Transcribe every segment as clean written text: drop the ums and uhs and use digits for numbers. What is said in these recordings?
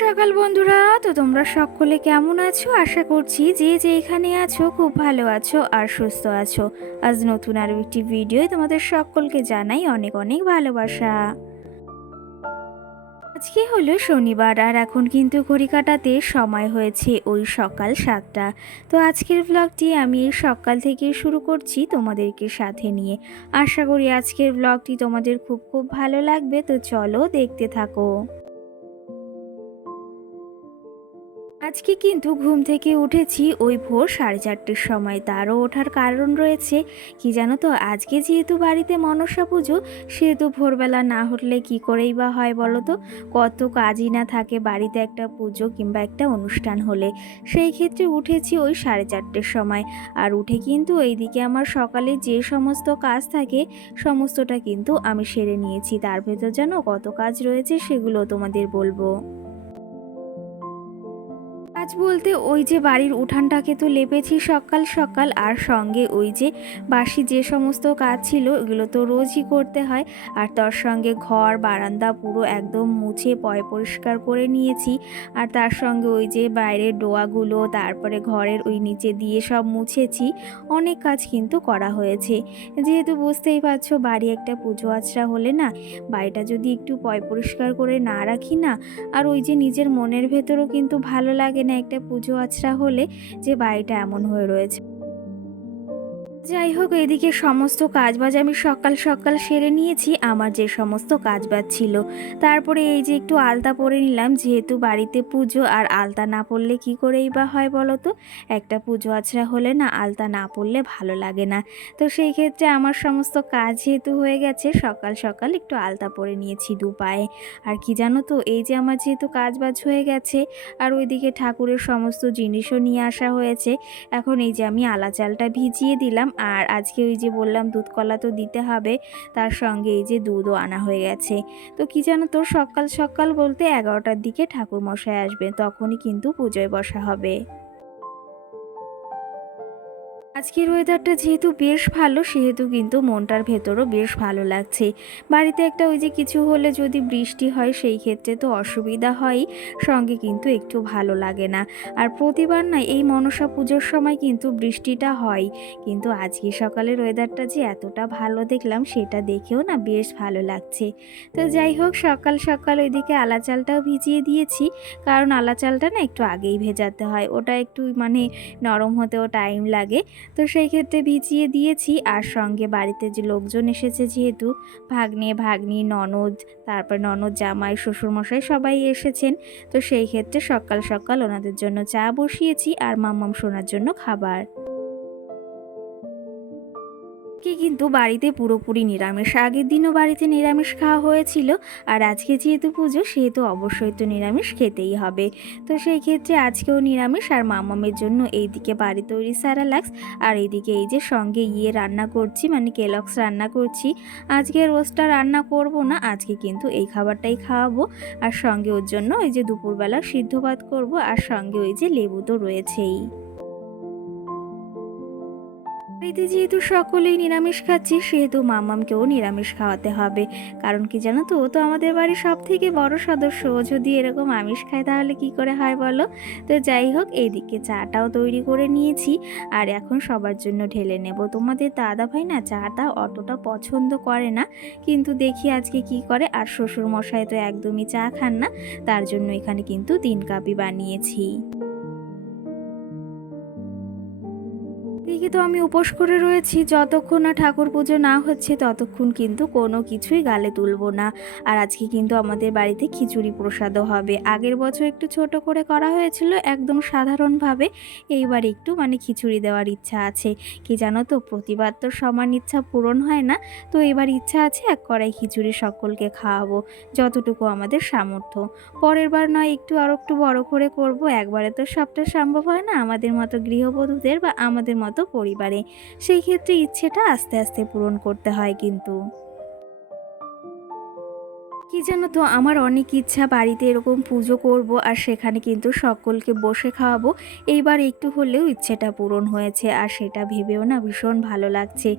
সকাল বন্ধুরা। তো তোমরা সকলে কেমন আছো? আশা করছি যে যেখানে আছো খুব ভালো আছো আর সুস্থ আছো। আজ নতুন আরও একটি ভিডিও তোমাদের সকলকে জানাই অনেক অনেক ভালোবাসা। আজকে হলো শনিবার আর এখন কিন্তু ঘড়ি কাটাতে সময় হয়েছে ওই সকাল 7টা। তো আজকের ব্লগটি আমি এই সকাল থেকে শুরু করছি তোমাদেরকে সাথে নিয়ে। আশা করি আজকের ব্লগটি তোমাদের খুব খুব ভালো লাগবে। তো চলো দেখতে থাকো। আজকে কিন্তু ঘুম থেকে উঠেছি ওই ভোর 4:30টার সময়। তারও ওঠার কারণ রয়েছে কি জানো তো, আজকে যেহেতু বাড়িতে মনসা পুজো, সেহেতু ভোরবেলা না উঠলে কি করেই বা হয় বলো তো। কত কাজই না থাকে বাড়িতে একটা পুজো কিংবা একটা অনুষ্ঠান হলে। সেই ক্ষেত্রে উঠেছি ওই 4:30টার সময়। আর উঠে কিন্তু এইদিকে আমার সকালে যে সমস্ত কাজ থাকে সমস্তটা কিন্তু আমি সেরে নিয়েছি। তার ভেতর জানো কত কাজ রয়েছে সেগুলো তোমাদের বলবো। কাজ বলতে ওই যে বাড়ির উঠানটাকে তো লেপেছি সকাল সকাল, আর সঙ্গে ওই যে বাসি যে সমস্ত কাজ ছিল ওগুলো তো রোজই করতে হয়। আর তার সঙ্গে ঘর বারান্দা পুরো একদম মুছে পরিষ্কার করে নিয়েছি। আর তার সঙ্গে ওই যে বাইরের ডোয়াগুলো, তারপরে ঘরের ওই নিচে দিয়ে সব মুছেছি। অনেক কাজ কিন্তু করা হয়েছে। যেহেতু বুঝতেই পারছো বাড়ি একটা পুজো আচরা হলে না, বাড়িটা যদি একটু পরিষ্কার করে না রাখি না, আর ওই যে নিজের মনের ভেতরও কিন্তু ভালো লাগে না একটা পুজো আচরা হলে যে বাড়িটা এমন হয়ে রয়েছে। যাই হোক, এদিকে সমস্ত কাজবাজ আমি সকাল সকাল সেরে নিয়েছি, আমার যে সমস্ত কাজবাজ ছিল। তারপরে এই যে একটু আলতা পরে নিলাম, যেহেতু বাড়িতে পুজো আর আলতা না পরলে কি করেই বা হয় বলো তো। একটা পুজো আচরা হলে না আলতা না পরলে ভালো লাগে না। তো সেই ক্ষেত্রে আমার সমস্ত কাজ যেহেতু হয়ে গেছে, সকাল সকাল একটু আলতা পরে নিয়েছি দু পায়ে। আর কি জানো তো, এই যে আমার যেহেতু কাজবাজ হয়ে গেছে আর ওইদিকে ঠাকুরের সমস্ত জিনিসও নিয়ে আসা হয়েছে, এখন এই যে আমি আলা চালটা ভিজিয়ে দিলাম। আর আজকে ওই যে বললাম দুধ কলা তো দিতে হবে, তার সঙ্গে এই যে দুধও আনা হয়ে গেছে। তো কি জানো তো, সকাল সকাল বলতে 11টার দিকে ঠাকুর মশাই আসবে, তখনই কিন্তু পুজোয় বসা হবে। আজকের ওয়েদারটা যেহেতু বেশ ভালো, সেহেতু কিন্তু মনটার ভেতরও বেশ ভালো লাগছে। বাড়িতে একটা ওই যে কিছু হলে যদি বৃষ্টি হয় সেই ক্ষেত্রে তো অসুবিধা হয়ই, সঙ্গে কিন্তু একটু ভালো লাগে না। আর প্রতিবার না এই মনসা পুজোর সময় কিন্তু বৃষ্টিটা হয়, কিন্তু আজকে সকালের ওয়েদারটা যে এতটা ভালো দেখলাম সেটা দেখেও না বেশ ভালো লাগছে। তো যাই হোক, সকাল সকাল ওইদিকে আলা চালটাও ভিজিয়ে দিয়েছি, কারণ আলা চালটা না একটু আগেই ভেজাতে হয়, ওটা একটু নরম হতেও টাইম লাগে। তো সেই ক্ষেত্রে ভিজিয়ে দিয়েছি। আর সঙ্গে বাড়িতে যে লোকজন এসেছে, যেহেতু ভাগ্নে ভাগ্নি ননদ, তারপর ননদ জামাই শ্বশুরমশাই সবাই এসেছেন, তো সেই ক্ষেত্রে সকাল সকাল ওনাদের জন্য চা বসিয়েছি আর মাম্মাম সোনার জন্য খাবার। কিন্তু বাড়িতে পুরোপুরি নিরামিষ, আগের দিনও বাড়িতে নিরামিষ খাওয়া হয়েছিল। আর আজকে যেহেতু পুজো, সেহেতু অবশ্যই তো নিরামিষ খেতেই হবে। তো সেই ক্ষেত্রে আজকেও নিরামিষ। আর মামামের জন্য এইদিকে বাড়ি তৈরি স্যারালাক্স, আর এইদিকে এই যে সঙ্গে রান্না করছি, মানে কেলক্স রান্না করছি। আজকে রোস্টটা রান্না করব না, আজকে কিন্তু এই খাবারটাই খাওয়াবো। আর সঙ্গে ওর জন্য ওই যে দুপুরবেলা সিদ্ধ ভাত করবো, আর সঙ্গে ওই যে লেবু তো রয়েছেই। বাড়িতে যেহেতু সকলেই নিরামিষ খাচ্ছি, সেহেতু মামামকেও নিরামিষ খাওয়াতে হবে। কারণ কি জানো তো, ও তো আমাদের বাড়ির সব থেকে বড় সদস্য, ও যদি এরকম আমিষ খায় তাহলে কি করে হয় বলো। তো যাই হোক, এইদিকে চাটাও তৈরি করে নিয়েছি, আর এখন সবার জন্য ঢেলে নেব। তোমাদের দাদাভাই না চাটা অতটা পছন্দ করে না, কিন্তু দেখি আজকে কি করে। আর শ্বশুর মশাই তো একদমই চা খান না, তার জন্য এখানে কিন্তু 3 কাপই বানিয়েছি। এদিকে তো আমি উপোস করে রয়েছি, যতক্ষণ না ঠাকুর পুজো না হচ্ছে ততক্ষণ কিন্তু কোনো কিছুই গালে তুলব না। আর আজকে কিন্তু আমাদের বাড়িতে খিচুড়ি প্রসাদও হবে। আগের বছর একটু ছোট করে করা হয়েছিল একদম সাধারণভাবে, এইবার একটু খিচুড়ি দেওয়ার ইচ্ছা আছে। কি জানো তো, প্রতিবার তো সমান ইচ্ছা পূরণ হয় না। তো এবার ইচ্ছা আছে এক কড়াই খিচুড়ি সকলকে খাওয়াবো, যতটুকু আমাদের সামর্থ্য। পরের বার নয় আর একটু বড় করে করব, একবারে তো সবটা সম্ভব হয় না আমাদের মতো গৃহবধূদের বা আমাদের মতো পরিবারে। সেই ক্ষেত্রে ইচ্ছেটা আস্তে আস্তে পূরণ করতে হয় কিন্তু। কি জানো তো, আমার অনেক ইচ্ছা বাড়িতে এরকম পুজো করব আর সেখানে কিন্তু সকলকে বসে খাওয়াবো। এইবার একটু হলেও ইচ্ছেটা পূরণ হয়েছে আর সেটা ভেবেও না ভীষণ ভালো লাগছে।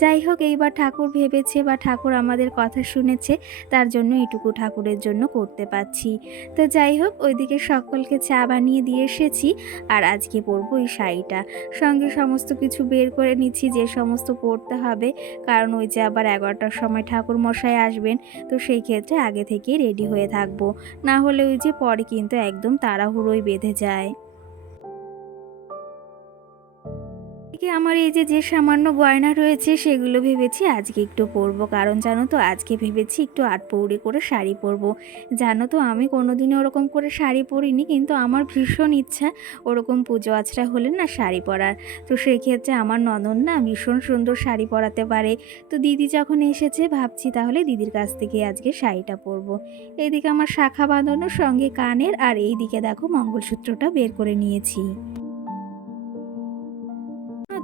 যাই হোক, এইবার ঠাকুর ভেবেছে বা ঠাকুর আমাদের কথা শুনেছে, তার জন্য এটুকু ঠাকুরের জন্য করতে পারছি। তো যাই হোক, ওইদিকে সকলকে চা বানিয়ে দিয়ে এসেছি আর আজকে পরবো এই শাড়িটা। সঙ্গে সমস্ত কিছু বের করে নিচ্ছি যে সমস্ত পরতে হবে, কারণ ওই যে আবার 11টার সময় ঠাকুর মশাই আসবেন। তো সেই ক্ষেত্রে আগে থেকেই রেডি হয়ে থাকবো, না হলে ওই যে পরে কিন্তু একদম তাড়াহুড়োই বেঁধে যায়। এদিকে আমার এই যে সামান্য গয়না রয়েছে সেগুলো ভেবেছি আজকে একটু পরবো, কারণ জানো তো আজকে ভেবেছি একটু আটপৌরি করে শাড়ি পরবো। জানো তো আমি কোনোদিনও ওরকম করে শাড়ি পরিনি, কিন্তু আমার ভীষণ ইচ্ছা ওরকম পুজো আচরা হলে না শাড়ি পরার। তো সেই ক্ষেত্রে আমার ননদ না ভীষণ সুন্দর শাড়ি পরাতে পারে। তো দিদি যখন এসেছে ভাবছি তাহলে দিদির কাছ থেকে আজকে শাড়িটা পরবো। এইদিকে আমার শাখা বাঁধানোর সঙ্গে কানের, আর এইদিকে দেখো মঙ্গলসূত্রটা বের করে নিয়েছি।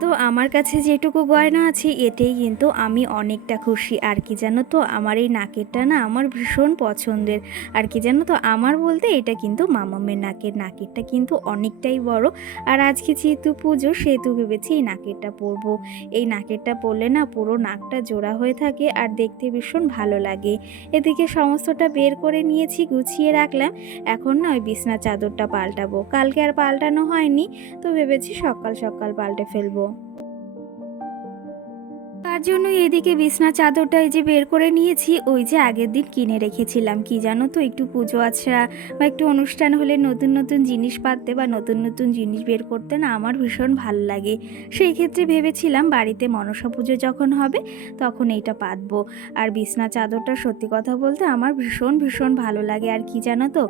তো আমার কাছে যেটুকু গয়না আছে এতেই কিন্তু আমি অনেকটা খুশি। আর কি জানো তো, আমার এই নাকেরটা না আমার ভীষণ পছন্দের। আর কি জানো তো, আমার বলতে এটা কিন্তু মামামের নাকেরটা কিন্তু অনেকটাই বড়। আর আজকে যেহেতু পুজো সেহেতু ভেবেছি এই নাকেরটা পরবো। এই নাকেরটা পরলে না পুরো নাকটা জোড়া হয়ে থাকে আর দেখতে ভীষণ ভালো লাগে। এদিকে সমস্তটা বের করে নিয়েছি, গুছিয়ে রাখলাম। এখন না ওই বিছনা চাদরটা পাল্টাবো, কালকে আর পাল্টানো হয়নি, তো ভেবেছি সকাল সকাল পাল্টে ফেলবো। তার জন্য এদিকে বিছনা চাদরটা এই যে বের করে নিয়েছি, ওই যে আগের দিন কিনে রেখেছিলাম। কি জানো তো, একটু পুজো আছড়া বা একটু অনুষ্ঠান হলে নতুন নতুন জিনিস পাততে বা নতুন নতুন জিনিস বের করতে না আমার ভীষণ ভালো লাগে। সেই ক্ষেত্রে ভেবেছিলাম বাড়িতে মনসা পুজো যখন হবে তখন এইটা পাতবো। আর বিছনা চাদরটা সত্যি কথা বলতে আমার ভীষণ ভীষণ ভালো লাগে। আর কি জানো তো,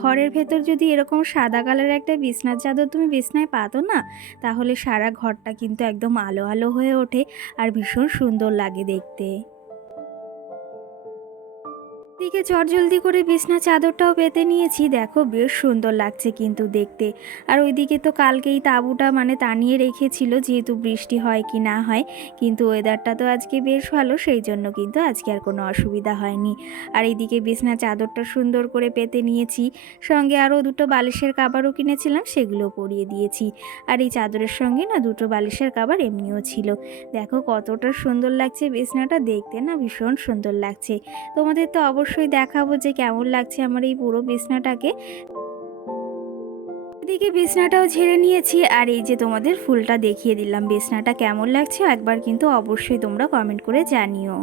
ঘরের ভেতর যদি এরকম সাদা কালারের একটা বিছনার চাদর তুমি বিছনায় পাতো না, তাহলে সারা ঘরটা কিন্তু একদম আলো আলো হয়ে ওঠে আর ভীষণ সুন্দর লাগে দেখতে। দিকে চটজলদি করে বিছনা চাদরটাও পেতে নিয়েছি, দেখো বেশ সুন্দর লাগছে কিন্তু দেখতে। আর ওইদিকে তো কালকেই তাঁবুটা মানে টানিয়ে রেখেছিল, যেহেতু বৃষ্টি হয় কি না হয়, কিন্তু ওয়েদারটা তো আজকে বেশ ভালো, সেই জন্য কিন্তু আজকে আর কোনো অসুবিধা হয়নি। আর এইদিকে বিছনা চাদরটা সুন্দর করে পেতে নিয়েছি, সঙ্গে আরও দুটো বালিশের কাবারও কিনেছিলাম, সেগুলো পরিয়ে দিয়েছি। আর এই চাদরের সঙ্গে না দুটো বালিশের কাবার এমনিও ছিল। দেখো কতটা সুন্দর লাগছে বিছনাটা দেখতে, না ভীষণ সুন্দর লাগছে। তোমাদের তো অবশ্যই দেখাবো যে কেমন লাগছে আমার এই পুরো বিছনাটাকে। এদিকে বিছনাটাও ঝেড়ে নিয়েছি আর এই যে তোমাদের ফুলটা দেখিয়ে দিলাম। বিছনাটা কেমন লাগছে একবার কিন্তু অবশ্যই তোমরা কমেন্ট করে জানিও।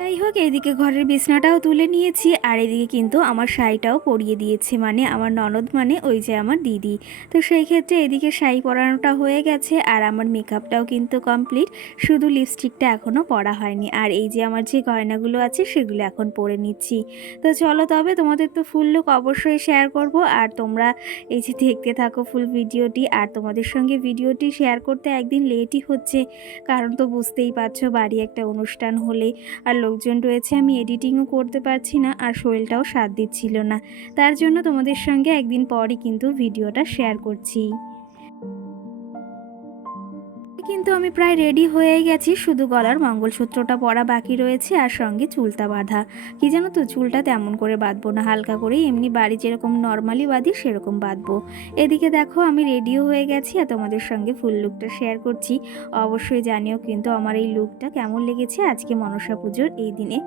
যাই হোক, এদিকে ঘরের বিছনাটাও তুলে নিয়েছি আর এদিকে কিন্তু আমার শাড়িটাও পরিয়ে দিয়েছে, মানে আমার ননদ, মানে ওই যে আমার দিদি। তো সেই ক্ষেত্রে এদিকে শাড়ি পরানোটা হয়ে গেছে আর আমার মেকআপটাও কিন্তু কমপ্লিট, শুধু লিপস্টিকটা এখনও পরা হয়নি। আর এই যে আমার যে গয়নাগুলো আছে সেগুলো এখন পরে নিচ্ছি। তো চলো তবে, তোমাদের তো ফুল লুক অবশ্যই শেয়ার করব আর তোমরা এই যে দেখতে থাকো ফুল ভিডিওটি। আর তোমাদের সঙ্গে ভিডিওটি শেয়ার করতে একদিন লেটই হচ্ছে, কারণ তো বুঝতেই পারছো বাড়ি একটা অনুষ্ঠান হলে আর লোকজন রয়েছে, আমি এডিটিংও করতে পারছি না আর শরীরটাও সাথ দিচ্ছিল না। তার জন্য তোমাদের সঙ্গে একদিন পরই কিন্তু ভিডিওটা শেয়ার করছি। কিন্তু আমি প্রায় রেডি হয়ে গেছি, শুধু গলার মঙ্গলসূত্রটা পরা বাকি রয়েছে আর সঙ্গে চুলটা বাঁধা। কি জানো তো, চুলটা তেমন করে বাঁধবো না, হালকা করেই এমনি বাড়ি যেরকম নর্মালি বাঁধি সেরকম বাঁধবো। এদিকে দেখো আমি রেডিও হয়ে গেছি আর তোমাদের সঙ্গে ফুল লুকটা শেয়ার করছি। অবশ্যই জানিও কিন্তু আমার এই লুকটা কেমন লেগেছে আজকে মনসা পুজোর এই দিনে।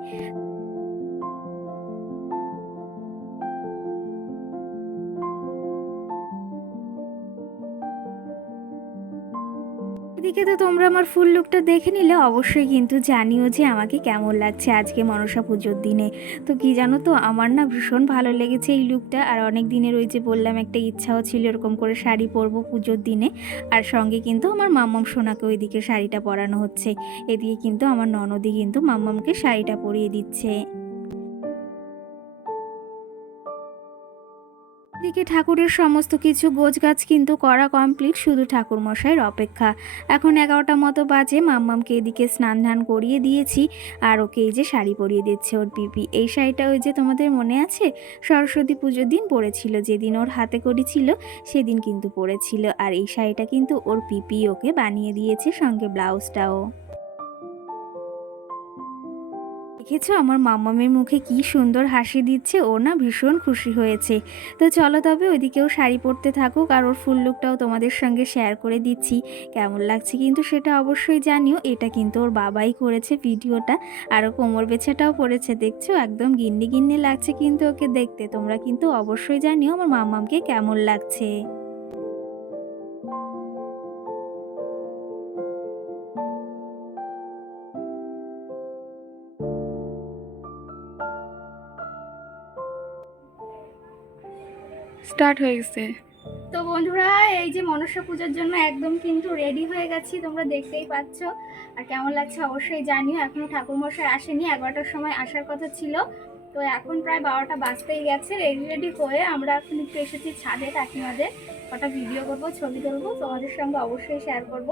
এদিকে তো তোমরা আমার ফুল লুকটা দেখে নিলে, অবশ্যই কিন্তু জানিও যে আমাকে কেমন লাগছে আজকে মনসা পুজোর দিনে। তো কি জানো তো, আমার না ভীষণ ভালো লেগেছে এই লুকটা। আর অনেক দিনের ওই যে বললাম একটা ইচ্ছাও ছিল এরকম করে শাড়ি পরবো পুজোর দিনে। আর সঙ্গে কিন্তু আমার মাম্মাম সোনাকে ওইদিকে শাড়িটা পরানো হচ্ছে। এদিকে কিন্তু আমার ননদি কিন্তু মাম্মামকে শাড়িটা পরিয়ে দিচ্ছে। এদিকে ঠাকুরের সমস্ত কিছু গোছগাছ কিন্তু করা কমপ্লিট, শুধু ঠাকুর মশাইয়ের অপেক্ষা। এখন 11টা মতো বাজে, মাম্মামকে এদিকে স্নান ধান করিয়ে দিয়েছি আর ওকে এই যে শাড়ি পরিয়ে দিচ্ছে ওর পিপি। এই শাড়িটা ওই যে তোমাদের মনে আছে সরস্বতী পুজোর দিন পরেছিল, যেদিন ওর হাতে করি ছিল সেদিন কিন্তু পরেছিল। আর এই শাড়িটা কিন্তু ওর পিপি ওকে বানিয়ে দিয়েছে, সঙ্গে ব্লাউজটাও। দেখেছো আমার মাম্মামের মুখে কি সুন্দর হাসি দিচ্ছে, ও না ভীষণ খুশি হয়েছে। তো চলো তবে ওইদিকেও শাড়ি পরতে থাকুক, আর ওর ফুল লুকটাও তোমাদের সঙ্গে শেয়ার করে দিচ্ছি। কেমন লাগছে কিন্তু সেটা অবশ্যই জানিও। এটা কিন্তু ওর বাবাই করেছে ভিডিওটা, আর ও কোমর বেছাটাও পরেছে, দেখছো একদম গিন্নি গিন্নি লাগছে কিন্তু ওকে দেখতে। তোমরা কিন্তু অবশ্যই জানিও আমার মাম্মামকে কেমন লাগছে। স্টার্ট হয়ে গেছে। তো বন্ধুরা, এই যে মনসা পূজার জন্য একদম কিন্তু রেডি হয়ে গেছি, তোমরা দেখতেই পাচ্ছ। আর কেমন লাগছে অবশ্যই জানিও। এখনো ঠাকুরমশাই আসেনি, 11টার সময় আসার কথা ছিল। তো এখন প্রায় 12টা বাজতেই গেছে। রেডি রেডি হয়ে আমরা এখন একটু এসেছি ছাদে কাকিমাদের। কটা ভিডিও করব, ছবি তুলবো, তোমাদের সঙ্গে অবশ্যই শেয়ার করব।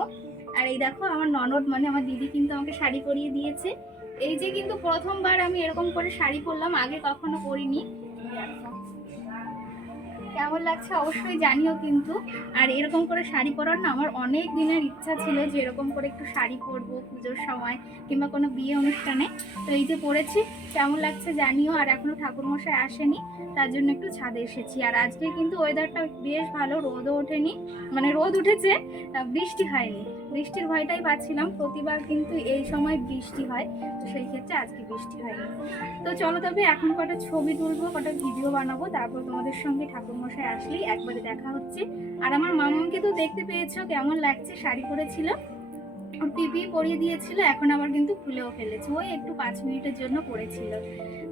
আর এই দেখো আমার ননদ মানে আমার দিদি কিন্তু আমাকে শাড়ি পরিয়ে দিয়েছে। এই যে কিন্তু প্রথমবার আমি এরকম করে শাড়ি পরলাম, আগে কখনো পরিনি। কেমন লাগছে অবশ্যই জানিও কিন্তু। আর এরকম করে শাড়ি পরার না আমার অনেক দিনের ইচ্ছা ছিল, যে এরকম করে একটু শাড়ি পরবো পুজোর সময় কিংবা কোনো বিয়ে অনুষ্ঠানে। তো এই যে পরেছি, কেমন লাগছে জানিও। আর এখনো ঠাকুরমশাই আসেনি, তার জন্য একটু ছাদে এসেছি। আর আজকে কিন্তু ওয়েদারটা বেশ ভালো, রোদও ওঠেনি, মানে রোদ উঠেছে, বৃষ্টি হয়নি। বৃষ্টির ভয়টাই পাচ্ছিলাম, প্রতিবার কিন্তু এই সময় বৃষ্টি হয়, তো সেই ক্ষেত্রে আজকে বৃষ্টি হয়নি। তো চলো তবে এখন কটা ছবি তুলবো, কটা ভিডিও বানাবো, তারপর তোমাদের সঙ্গে ঠাকুরমশাই আসলেই একবারে দেখা হচ্ছে। আর আমার মামাকে তো দেখতে পেয়েছো কেমন লাগছে, শাড়ি পরেছিল, টিপি পরিয়ে দিয়েছিল, এখন আবার কিন্তু খুলেও ফেলেছে, ওই একটু 5 মিনিটের জন্য পরেছিল।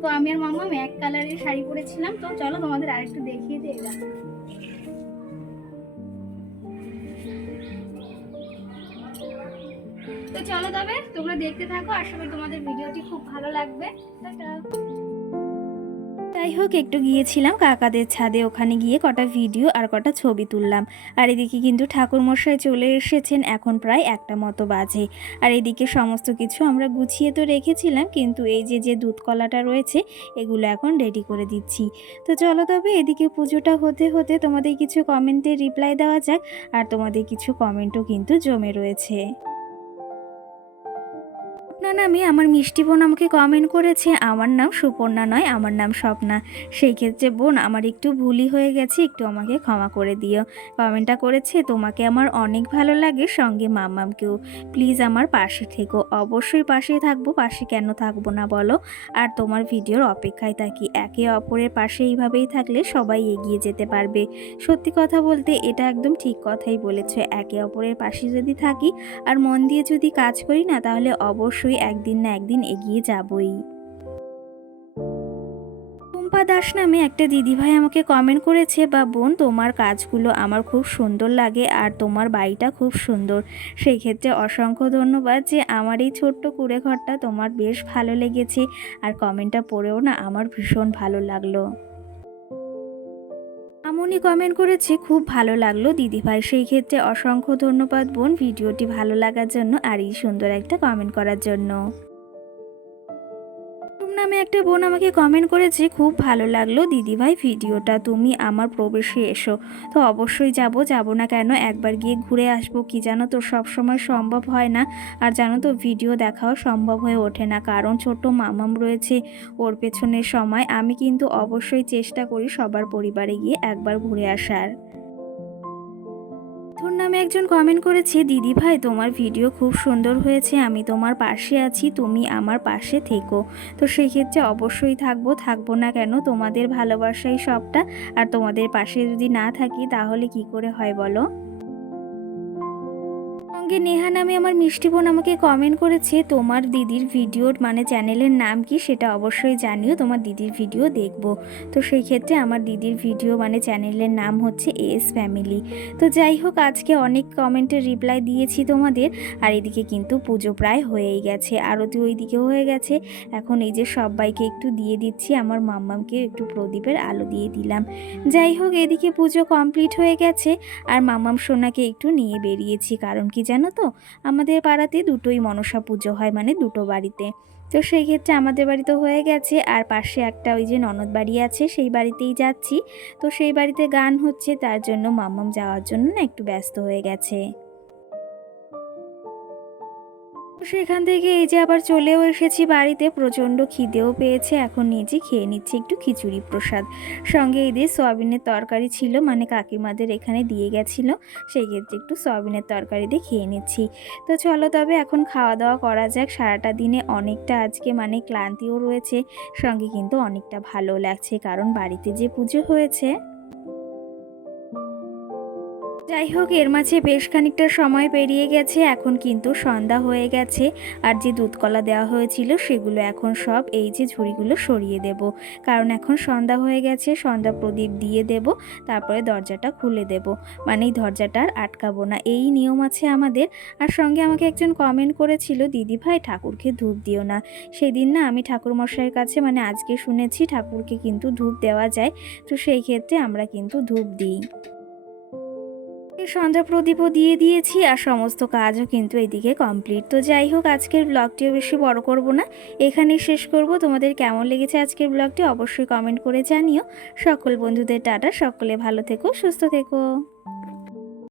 তো আমি আর মামা এক কালারের শাড়ি পরেছিলাম। তো চলো তোমাদের আরেকটু দেখিয়ে দিই। তো চলো তবে তোমরা দেখতে থাকো, আশা করি তোমাদের ভিডিওটি খুব ভালো লাগবে। টাটা। যাই হোক, একটু গিয়েছিলাম কাকাদের ছাদে, ওখানে গিয়ে কটা ভিডিও আর কটা ছবি তুললাম। আর এদিকে কিন্তু ঠাকুরমশাই চলে এসেছেন, এখন প্রায় 1টা মতো বাজে। আর এদিকে সমস্ত কিছু আমরা গুছিয়ে তো রেখেছিলাম, কিন্তু এই যে যে দুধ কলাটা রয়েছে এগুলো এখন রেডি করে দিচ্ছি। তো চলো তবে এদিকে পুজোটা হতে হতে তোমাদের কিছু কমেন্টে রিপ্লাই দেওয়া যাক। আর তোমাদের কিছু কমেন্টও কিন্তু জমে রয়েছে। আপনার নামে আমার মিষ্টি বোন আমাকে কমেন্ট করেছে, আমার নাম সুপর্ণা নয়, আমার নাম স্বপ্না। সেই ক্ষেত্রে বোন আমার একটু ভুলই হয়ে গেছে, একটু আমাকে ক্ষমা করে দিও। কমেন্টটা করেছে, তোমাকে আমার অনেক ভালো লাগে, সঙ্গে মাম্মামকেও। প্লিজ আমার পাশে থেকো। অবশ্যই পাশে থাকবো, পাশে কেন থাকবো না বলো। আর তোমার ভিডিওর অপেক্ষায় থাকি। একে অপরের পাশে এইভাবেই থাকলে সবাই এগিয়ে যেতে পারবে। সত্যি কথা বলতে এটা একদম ঠিক কথাই বলেছে। একে অপরের পাশে যদি থাকি আর মন দিয়ে যদি কাজ করি না, তাহলে অবশ্যই একদিন না একদিন এগিয়ে যাবই। টুম্পা দাস নামে একটা দিদিভাই আমাকে কমেন্ট করেছে, বা বোন তোমার কাজগুলো আমার খুব সুন্দর লাগে, আর তোমার বাড়িটা খুব সুন্দর। সেই ক্ষেত্রে অসংখ্য ধন্যবাদ যে আমার এই ছোট্ট কুঁড়ে ঘরটা তোমার বেশ ভালো লেগেছে। আর কমেন্টটা পড়েও না আমার ভীষণ ভালো লাগলো। আমনি কমেন্ট করেছে, খুব ভালো লাগলো দিদিভাই। সেই ক্ষেত্রে অসংখ্য ধন্যবাদ বোন ভিডিওটি ভালো লাগার জন্য আর এই সুন্দর একটা কমেন্ট করার জন্য। নামে একটা বোন আমাকে কমেন্ট করেছে, খুব ভালো লাগলো দিদিভাই ভিডিওটা, তুমি আমার প্রবেশে এসো। তো অবশ্যই যাব না কেন, একবার গিয়ে ঘুরে আসবো। কি জানো তো, সব সময় সম্ভব হয় না। আর জানো তো ভিডিও দেখাও সম্ভব হয়ে ওঠে না, কারণ ছোট মামাম রয়েছে, ওর পেছনের সময়। আমি কিন্তু অবশ্যই চেষ্টা করি সবার পরিবারে গিয়ে একবার ঘুরে আসার। তোর নামে একজন কমেন্ট করেছে, দিদি ভাই তোমার ভিডিও খুব সুন্দর হয়েছে, আমি তোমার পাশে আছি, তুমি আমার পাশে থেকো। তো সেই ক্ষেত্রে অবশ্যই থাকবো না কেন, তোমাদের ভালোবাসাই সবটা। আর তোমাদের পাশে যদি না থাকি তাহলে কি করে হয় বলো। সঙ্গে নেহা নামে আমার মিষ্টি বোন আমাকে কমেন্ট করেছে, তোমার দিদির ভিডিওর মানে চ্যানেলের নাম কি সেটা অবশ্যই জানিও, তোমার দিদির ভিডিও দেখব। তো সেই ক্ষেত্রে আমার দিদির ভিডিও মানে চ্যানেলের নাম হচ্ছে এস ফ্যামিলি। তো যাই হোক, আজকে অনেক কমেন্টের রিপ্লাই দিয়েছি তোমাদের। আর এদিকে কিন্তু পুজো প্রায় হয়েই গেছে, আরতি ওই দিকেও হয়ে গেছে। এখন এই যে সবাইকে একটু দিয়ে দিচ্ছি, আমার মাম্মামকে একটু প্রদীপের আলো দিয়ে দিলাম। যাই হোক, এদিকে পুজো কমপ্লিট হয়ে গেছে। আর মাম্মাম সোনাকে একটু নিয়ে বেরিয়েছি, কারণ কি জানো তো, আমাদের পাড়াতে দুটোই মনসা পুজো হয়, মানে দুটো বাড়িতে। তো সেই ক্ষেত্রে আমাদের বাড়িতে হয়ে গেছে, আর পাশে একটা ওই যে ননদ বাড়ি আছে, সেই বাড়িতেই যাচ্ছি। তো সেই বাড়িতে গান হচ্ছে, তার জন্য মাম্মাম যাওয়ার জন্য না একটু ব্যস্ত হয়ে গেছে। সেখান থেকে এই যে আবার চলেও এসেছি বাড়িতে, প্রচণ্ড খিদেও পেয়েছে। এখন নিজে খেয়ে নিচ্ছি একটু খিচুড়ি প্রসাদ, সঙ্গে এই দিয়ে সয়াবিনের তরকারি ছিল, মানে কাকিমাদের এখানে দিয়ে গেছিলো, সেই ক্ষেত্রে একটু সয়াবিনের তরকারি দিয়ে খেয়ে নিচ্ছি। তো চলো তবে এখন খাওয়া দাওয়া করা যাক। সারাটা দিনে অনেকটা আজকে মানে ক্লান্তিও রয়েছে, সঙ্গে কিন্তু অনেকটা ভালো লাগছে, কারণ বাড়িতে যে পুজো হয়েছে। যাই হোক, এর মাঝে বেশ খানিকটা সময় পেরিয়ে গেছে, এখন কিন্তু সন্ধ্যা হয়ে গেছে। আর যে দুধকলা দেওয়া হয়েছিল সেগুলো এখন সব এই যে ঝুড়িগুলো সরিয়ে দেব, কারণ এখন সন্ধ্যা হয়ে গেছে। সন্ধ্যা প্রদীপ দিয়ে দেব, তারপরে দরজাটা খুলে দেব, মানে এই দরজাটা আর আটকাবো না, এই নিয়ম আছে আমাদের। আর সঙ্গে আমাকে একজন কমেন্ট করেছিল, দিদি ভাই ঠাকুরকে ধূপ দিও না। সেদিন না আমি ঠাকুরমশাইয়ের কাছে মানে আজকে শুনেছি ঠাকুরকে কিন্তু ধূপ দেওয়া যায়, তো সেই ক্ষেত্রে আমরা কিন্তু ধূপ দিই। সন্ধ্যা প্রদীপও দিয়ে দিয়েছি, আর সমস্ত কাজও কিন্তু এদিকে কমপ্লিট। তো যাই হোক, আজকের ব্লগটিও বেশি বড় করব না, এখানেই শেষ করব। তোমাদের কেমন লেগেছে আজকের ব্লগটি অবশ্যই কমেন্ট করে জানিও। সকল বন্ধুদের টাটা, সকলে ভালো থেকো, সুস্থ থেকো।